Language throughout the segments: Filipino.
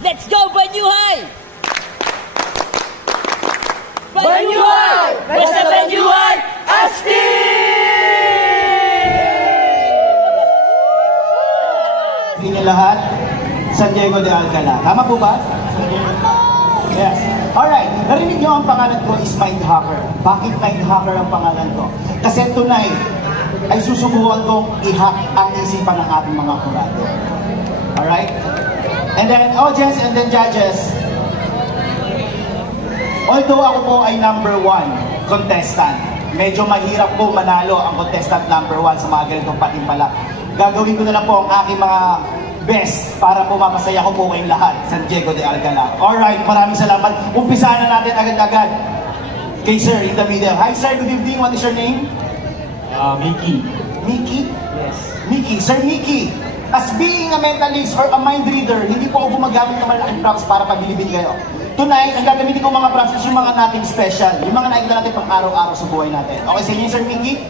Let's go, Banyuhay! Banyuhay! Basta Banyuhay! Asti! Inyo lahat, San Diego de Alcala. Tama po ba? Yes. Alright, narinig nyo ang pangalan ko is Mindhacker. Bakit Mindhacker ang pangalan ko? Kasi tonight ay susubukan kong i-hack ang isipan ng ating mga kurado. Alright? And then audience and then judges, although ako po ay number 1 contestant, medyo mahirap po manalo ang contestant number 1 sa mga ganitong patimpala. Gagawin ko na lang po ang aking mga best para po mapasaya ko po kayong lahat, San Diego de Alcala. Alright, maraming salamat. Umpisahan na natin agad-agad kay Sir in the middle. Hi Sir, good evening. What is your name? Mickey. Mickey? Yes. Mickey. Sir Mickey, as being a mentalist or a mind reader, hindi po ako gumagamit ng malaking props para pagbilibili kayo. Tonight, ang gagamitin ko mga props is yung mga nating special, yung mga nakikita natin pang araw-araw sa buhay natin. Okay sa inyo, Sir Mickey?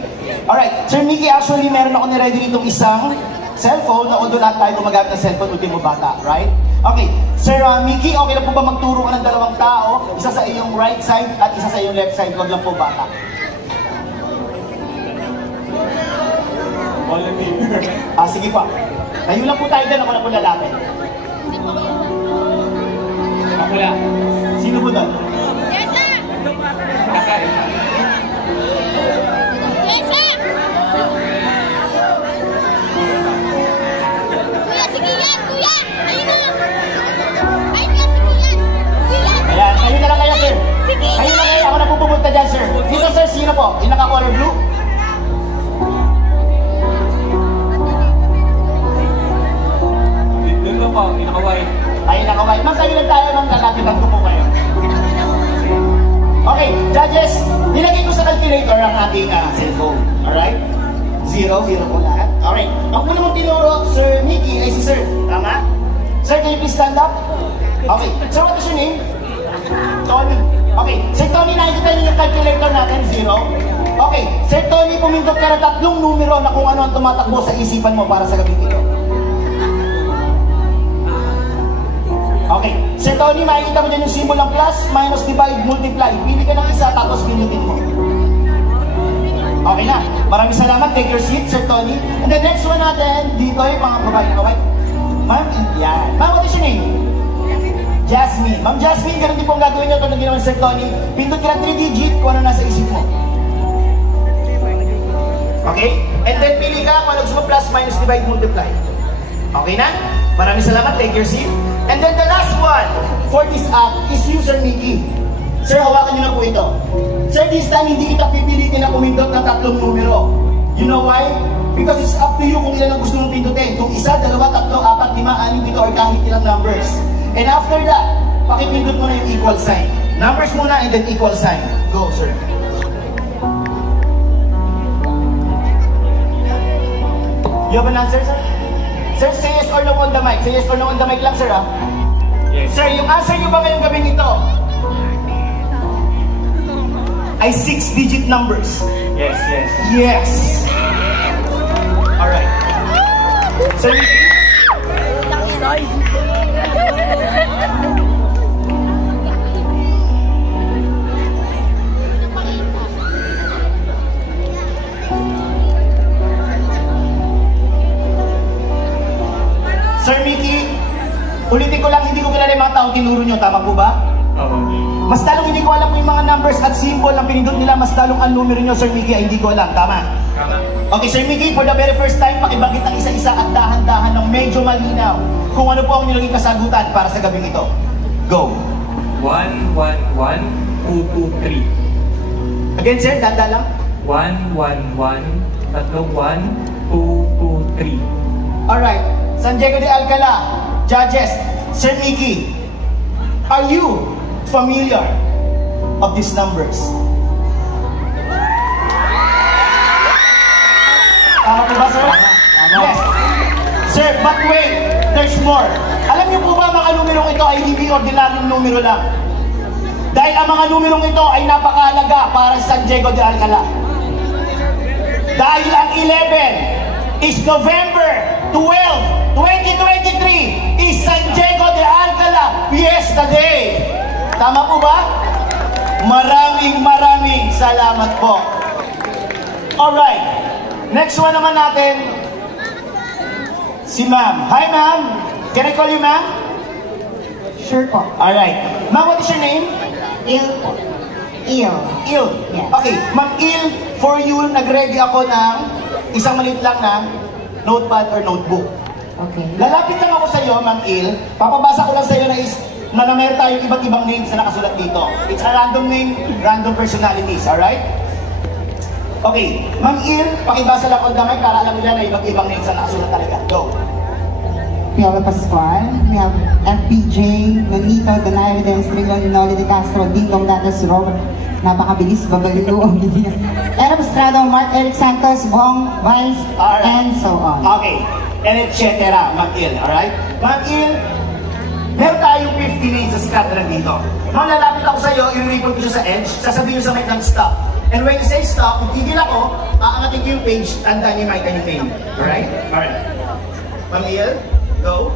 Alright, Sir Mickey, actually meron ako ni-ready nitong isang cellphone na although lahat tayo gumagamit ng cellphone, ultimo bata, right? Okay, Sir Mickey, okay na po ba magturo ka ng dalawang tao? Isa sa iyong right side at isa sa iyong left side, wag lang po bata. Volunteer. Sige pa. Tayo lang po tayo dyan, ako na po lalapit. Ako lang. Sino po doon? Jessa! Kakay. Jessa! Kuya, sige yan! Kuya! Ayun na! Ayun nga, sige yan! Kuya! Ayan, kayo na lang kayo, sir. Sige Kayo na yan! kayo, ako na po pupunta dyan, sir. Dito, sir, sino po? Yung naka-color blue? Doon po, inakaway. Ay, naka-white. Ma'am, kayo lang tayo, ma'am. Lalapitan ko po kayo. Okay, judges, nilagay ko sa calculator ang ating cellphone. Alright? 0 po lahat. Alright. Ang una mong tinuro, Sir Mickey, ay si Sir. Tama? Sir, can you please stand up? Okay. Sir, what is your name? Tony. Okay. Sir Tony, nakikita niyo yung calculator natin, 0. Okay. Sir Tony, pumindot ka na 3 numero na kung ano ang tumatakbo sa isipan mo para sa gabi ito. Okay. Sir Tony, makikita mo dyan yung symbol ng plus, minus, divide, multiply. Pili ka ng isa, tapos pinutin mo. Okay na. Maraming salamat. Take your seat, Sir Tony. And the next one natin, dito yung mga babae. Okay? Ma'am, yan. Ma'am, what is your name? Jasmine. Ma'am Jasmine, ganun din po ang gagawin nyo ito na ginawa ni Sir Tony. Pindot ka ng 3 digit kung ano nasa isip mo. Okay? And then pili ka kung ano gusto mo, plus, minus, divide, multiply. Okay na? Maraming salamat. Take your seat. And then the last one for this app is you, Sir Mickey. Sir, hawakan niyo na po ito. Sir, this time hindi kita pipilitin na pumindot ng 3 numero. You know why? Because it's up to you kung ilan ang gusto mong pindutin. Kung 1, 2, 3, 4, 5, 6, 7, or kahit ilang numbers. And after that, pakipindot mo na yung equal sign. Numbers muna and then equal sign. Go, sir. You have an answer, sir? Sir, say yes or no on the mic. Say yes or no on the mic lang, sir, ha? Yes. Sir, yung answer nyo ba ngayong gabing ito ay 6-digit numbers? Yes, yes. Yes! Alright. Sir, Sir Mickey, ulitin ko lang, hindi ko kilala yung mga tao tinuro nyo. Tama po ba? Oo. Mas talong hindi ko alam yung mga numbers at symbol ang pinindot nila. Mas talong ang numero nyo, Sir Mickey, ay hindi ko alam. Tama? Tama. Okay, Sir Mickey, for the very first time, pakibanggit ng isa-isa at dahan-dahan ng medyo malinaw kung ano po ang nilaging kasagutan para sa gabing ito. Go! 1, 1, 1, 2, 2, 3. Again, sir, danda lang. 1, 1, 1, tatlong 1, 2, 2, 3. Alright, San Diego de Alcala, judges, Sir Mickey, are you familiar of these numbers? Tama po ba, sir? Yes. Sir, but wait, there's more. Alam niyo po ba mga numerong ito ay hindi ordinaryong numero lang? Dahil ang mga numerong ito ay napakahalaga para sa San Diego de Alcala. Dahil ang 11 is November 12, 2023 is San Diego de Alcala Tama po ba? Maraming salamat po. Alright. Next one naman natin, si ma'am. Hi ma'am. Can I call you ma'am? Sure po. Alright. Ma'am, what is your name? Il. Il. Il. Yes. Okay. Ma'am Il, for you, nag-ready ako ng isang maliit lang na notepad or notebook. Okay. Lalapit lang ako sa iyo, Ma'am Il. Papabasa ko lang sa iyo na meron tayong iba't ibang names na nakasulat dito. It's a random name, random personalities, alright? Okay, Ma'am Il, pakibasa lang ko gamay para alam nila na iba't ibang names na nakasulat talaga. Go! Piola Pascual, we have FPJ, Nanito, Donaire de Estrella, Noli de Castro, Dingdong Datos, Robert, napakabilis, Babalilo, Erab Estrada, Mark Eric Santos, Bong, Vice, Alright. and so on. Okay, and etc. Ma'am Il, alright? Ma'am Il, meron tayong 50 names sa scatter dito. Ma'am, lalapit ako sa iyo, i-report ko siya sa edge, sasabihin ko sa mic ng stop. And when you say stop, kung tigil ako, aangatin ko yung page, tandaan niyo mic and yung name. Alright? Alright. Ma'am Il, go.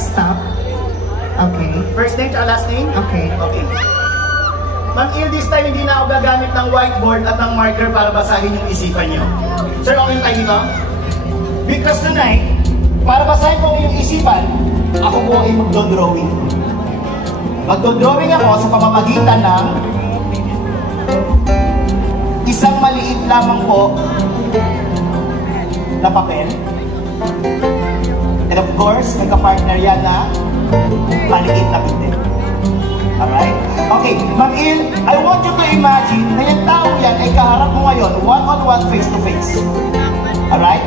Stop. Okay. First name at last name? Okay. Okay. Ma'am Il, this time hindi na ako gagamit ng whiteboard at ng marker para basahin yung isipan niyo. Sir, okay tayo dito? Because tonight, para basahin ko yung isipan, ako po ay magdodrawing. Magdodrawing ako sa pamamagitan ng isang maliit lamang po na papel. And of course, nagka-partner yan na maliit na bitin. Alright? Okay, Ma'am Il, I want you to imagine na yung taong yan ay kaharap mo ngayon, one-on-one, face-to-face. Alright?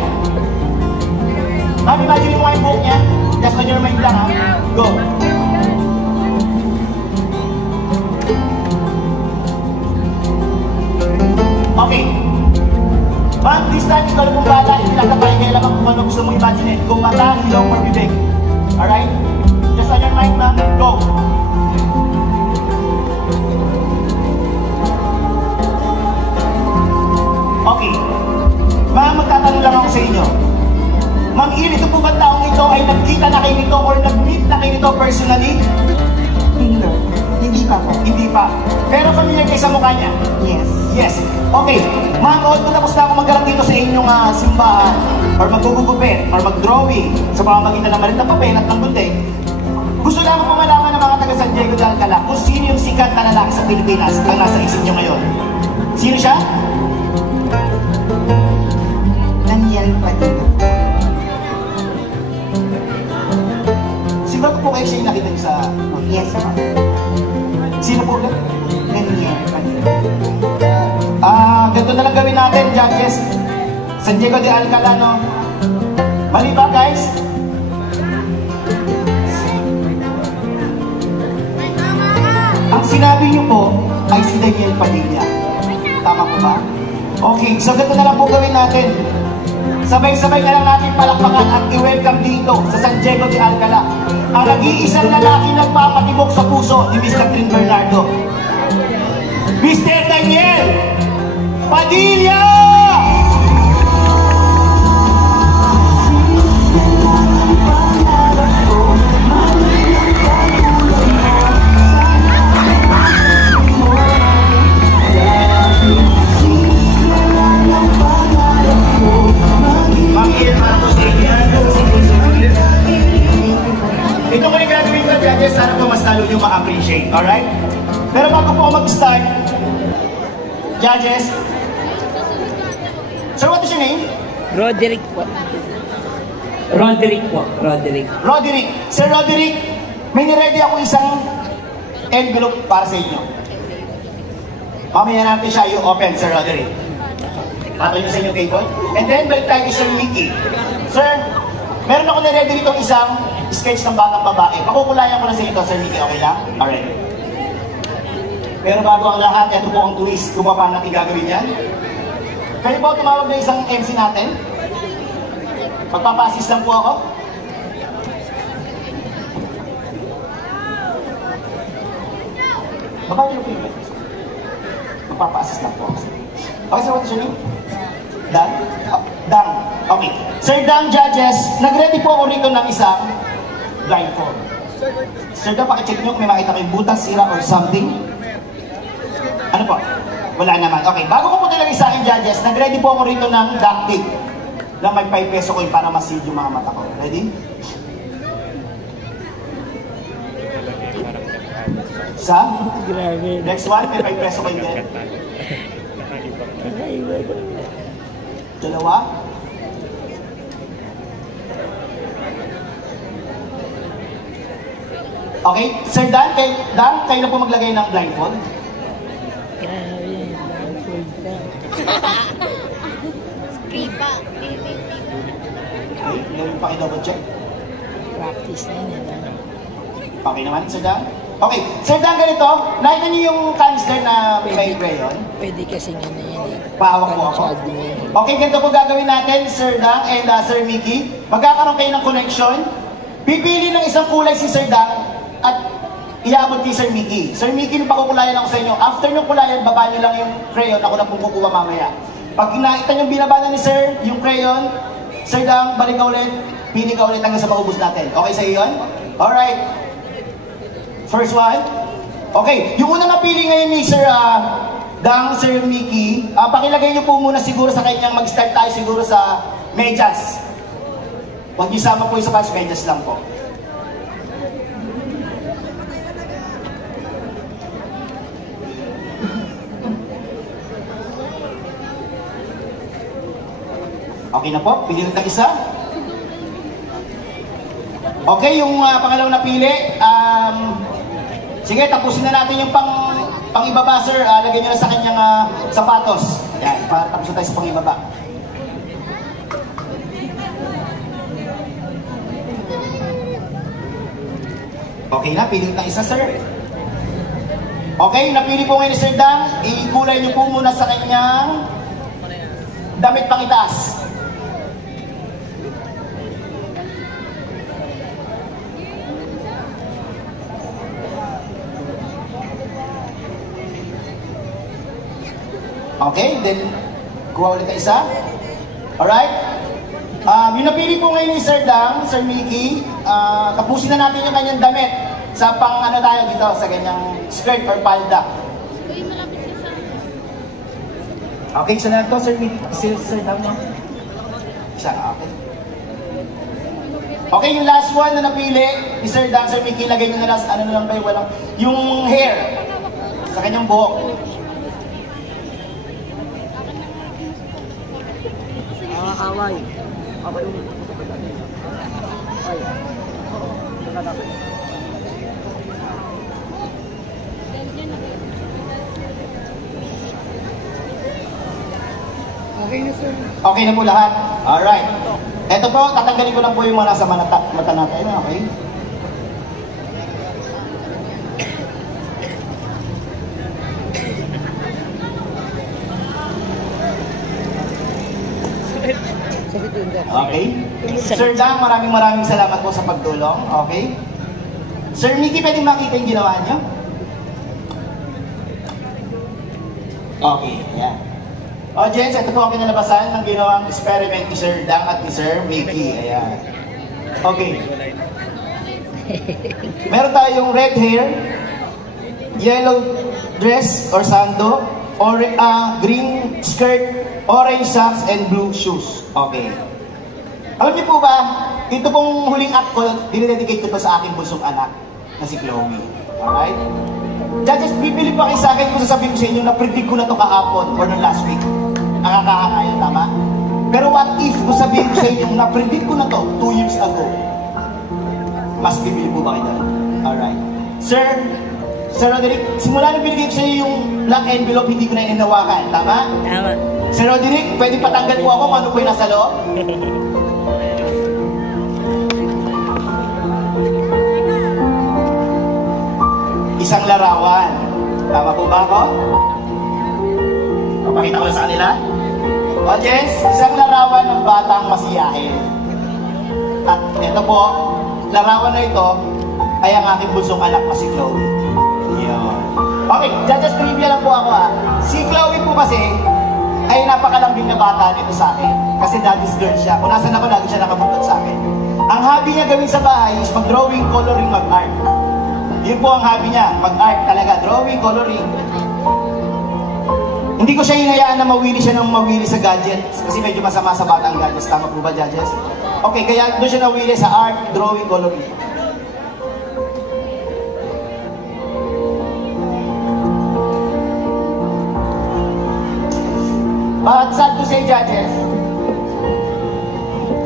Ma'am, imagine mo yung buhok niya. Just on your mind lang, ha? Go. Okay. Ma'am, this time, ikaw na pong bala. Hindi lang kapay kayo lamang kung ano gusto mong imagine. Kung mata, ilaw, or bibig. Alright? Just on your mind, ma'am. Go. Okay. Ma'am, magtatanong lang ako sa inyo. Ma'am Il, ito po ba taong ito ay nagkita na kayo nito or nag-meet na kayo nito personally? Hindi. Hindi pa po. Hindi pa. Pero familiar kayo sa mukha niya? Yes. Yes. Okay. Ma'am, although tapos na ako magharap dito sa inyong simbahan or magugugupit or mag-drawing sa pamamagitan ng maliit na papel at ng gunting, gusto lang po malaman ng mga taga San Diego de Alcala kung sino yung sikat na lalaki sa Pilipinas ang nasa isip niyo ngayon. Sino siya? Daniel Padilla. Siguro po kayo siya yung nakita niyo sa... Oh, yes po. Sino po ulit? Daniel Padilla. Ganito na lang gawin natin, judges. San Diego de Alcala, no? Mali ba, guys? Ang sinabi niyo po ay si Daniel Padilla. Tama po ba? Okay, so ganito na lang po gawin natin. Sabay-sabay na lang natin palakpakan at i-welcome dito sa San Diego de Alcala ang nag-iisang lalaki nagpapatibok sa puso ni Miss Catherine Bernardo. Mr. Daniel Padilla! Ito ko yung gagawin ko, judges, sana po mas lalo nyo ma-appreciate, alright? Pero bago po ako mag-start, judges, sir, what is your name? Roderick po. Roderick po. Roderick. Roderick. Sir Roderick, may niready ako isang envelope para sa inyo. Mamaya natin siya yung open, Sir Roderick. Pato nyo sa inyong table. And then, balik tayo kay Sir Mickey. Sir, meron ako niready dito isang sketch ng batang babae. Pakukulayan ko na sa ito, Sir Mickey. Okay lang? Alright. Pero bago ang lahat, ito po ang twist kung paano natin gagawin yan. Pwede po tumawag na isang MC natin? Magpapa-assist lang po ako. Babae niyo po yung magpapa-assist lang po ako. Okay, sir, what is your name? Dan? Dan. Okay. Sir Dan, judges, nag-ready po ako rito ng isang blindfold. Sir Dan, pakicheck nyo kung may makita kayong butas, sira, or something. Ano po? Wala naman. Okay, bago ko po talaga sa akin, judges, nag-ready po ako rito ng duct tape na may 5 peso coin para ma-seal yung mga mata ko. Ready? Isa. Next one, may 5 peso coin din. Dalawa. Okay, Sir Dan, kayo na po maglagay ng blindfold. Kripa. Okay, ngayon paki-double check. Practice na yun. Okay naman, Sir Dan? Okay, Sir Dan, ganito. Nakita niyo yung canister na may crayon? Pwede kasi nga na yan eh. Pahawak po ako. Okay, ganito po gagawin natin, Sir Dan and Sir Mickey. Magkakaroon kayo ng connection. Pipili ng isang kulay si Sir Dan at iabot kay Sir Mickey. Sir Mickey, nung pakukulayan ako sa inyo, after nung kulayan, baba nyo lang yung crayon, ako na pong kukuha mamaya. Pag nakita nyo binabana ni Sir, yung crayon, Sir Dan, balik ka ulit, pili ka ulit hanggang sa maubos natin. Okay sa iyo yun? Alright. First one. Okay, yung unang napili ngayon ni Sir Dan, Sir Mickey, pakilagay nyo po muna siguro sa kanyang mag-start tayo siguro sa medyas. Huwag niyo sama po yung sa pants, medyas lang po. Okay na po, pili na isa. Okay, yung pangalawang napili, sige, tapusin na natin yung pang-ibaba, sir. Lagyan nyo na sa kanyang sapatos. Yan, tapos na tayo sa pang-ibaba. Okay na, pili na isa, sir. Okay, napili po ngayon ni Sir Dan. Ikulay nyo po muna sa kanyang damit pang-itaas. Okay, then kuha ulit na isa. Alright? Yung napili po ngayon ni Sir Dan, Sir Mickey, tapusin na natin yung kanyang damit sa pang ano tayo dito, sa kanyang skirt or palda. Okay, isa na ito, Sir Mickey. Sir Dan mo. Isa, okay. Okay, yung last one na napili ni Sir Dan, Sir Mickey, lagay nyo na lang, ano na lang ba yung walang, yung hair sa kanyang buhok. Away. Okay na, sir. Okay na po lahat. Alright. Ito po, tatanggalin ko lang po yung mga nasa mata natin. Okay? Okay? Sir Dan, maraming salamat po sa pagtulong. Okay? Sir Mickey, pwede makita yung ginawa niyo? Okay, yan. Audience, ito po ang kinalabasan ng ginawang experiment ni Sir Dan at ni Sir Mickey. Ayan. Okay. Meron tayong red hair, yellow dress or sando, green skirt, orange socks, and blue shoes. Okay. Alam niyo po ba, ito pong huling act ko, dinededicate ko to sa aking bunsong anak na si Chloe. Alright? Judges, bibili pa kayo sa akin kung sasabihin ko sa inyo na predict ko na to kahapon or no last week. Nakakahangaya, tama? Pero what if kung sabihin ko sa inyo na predict ko na to 2 years ago? Mas bibili po ba kayo doon? Alright. Sir Roderick, simula na binigay ko sa inyo yung black envelope, hindi ko na ininawakan, tama? Tama. Sir Roderick, pwede patanggal po ako kung ano po yung nasa loob? Isang larawan. Tama po ba ako? Papakita ko lang sa kanila. Audience, isang larawan ng batang masiyahin. At ito po, larawan na ito ay ang aking bunsong anak na si Chloe. Yun. Okay, judges, trivia lang po ako ha. Si Chloe po kasi ay napakalambing na bata nito sa akin. Kasi daddy's girl siya. Kung nasan ako, lagi siya nakabukod sa akin. Ang hobby niya niya gawin sa bahay is mag-drawing, coloring, mag-art. Yun po ang hobby niya, mag-art talaga, drawing, coloring. Hindi ko siya hinayaan na mawili siya ng mawili sa gadgets kasi medyo masama sa bata ang gadgets. Tama po ba, judges? Okay, kaya doon siya nawili sa art, drawing, coloring. But sad to say, judges,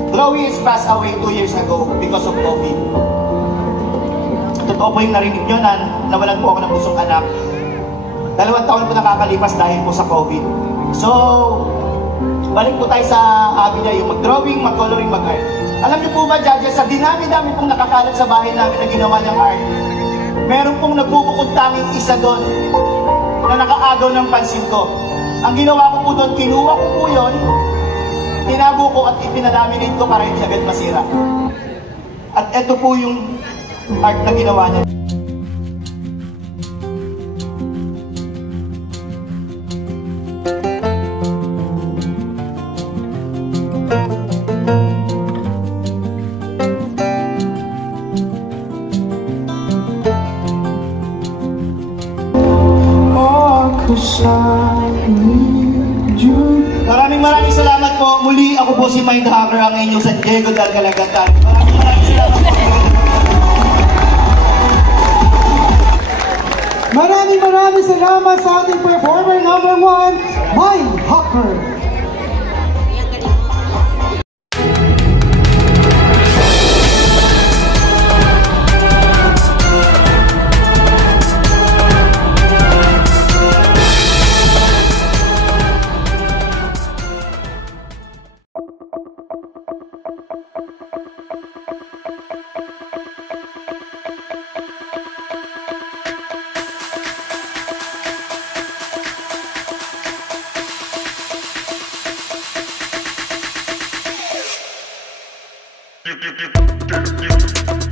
Chloe is passed away 2 years ago because of COVID. Totoo po yung narinig nyo na nawalan po ako ng busong anak. 2 taon po nakakalipas dahil po sa COVID. So, balik po tayo sa hobby niya, yung mag-drawing, mag-coloring, mag-art. Alam niyo po ba, judges, sa dinami-dami pong nakakalat sa bahay namin na ginawa niyang art, meron pong nagbubukod tanging isa doon na nakaagaw ng pansin ko. Ang ginawa ko po doon, kinuha ko po yun, tinago ko at ipinalaminate ko para hindi agad masira. At ito po yung art na ginawa niya. Maraming salamat po. Muli ako po si Mind Hacker, ang inyong San Diego del Calagatan. Maraming salamat po. Maraming salamat sa ating performer number 1, Mind Hacker. You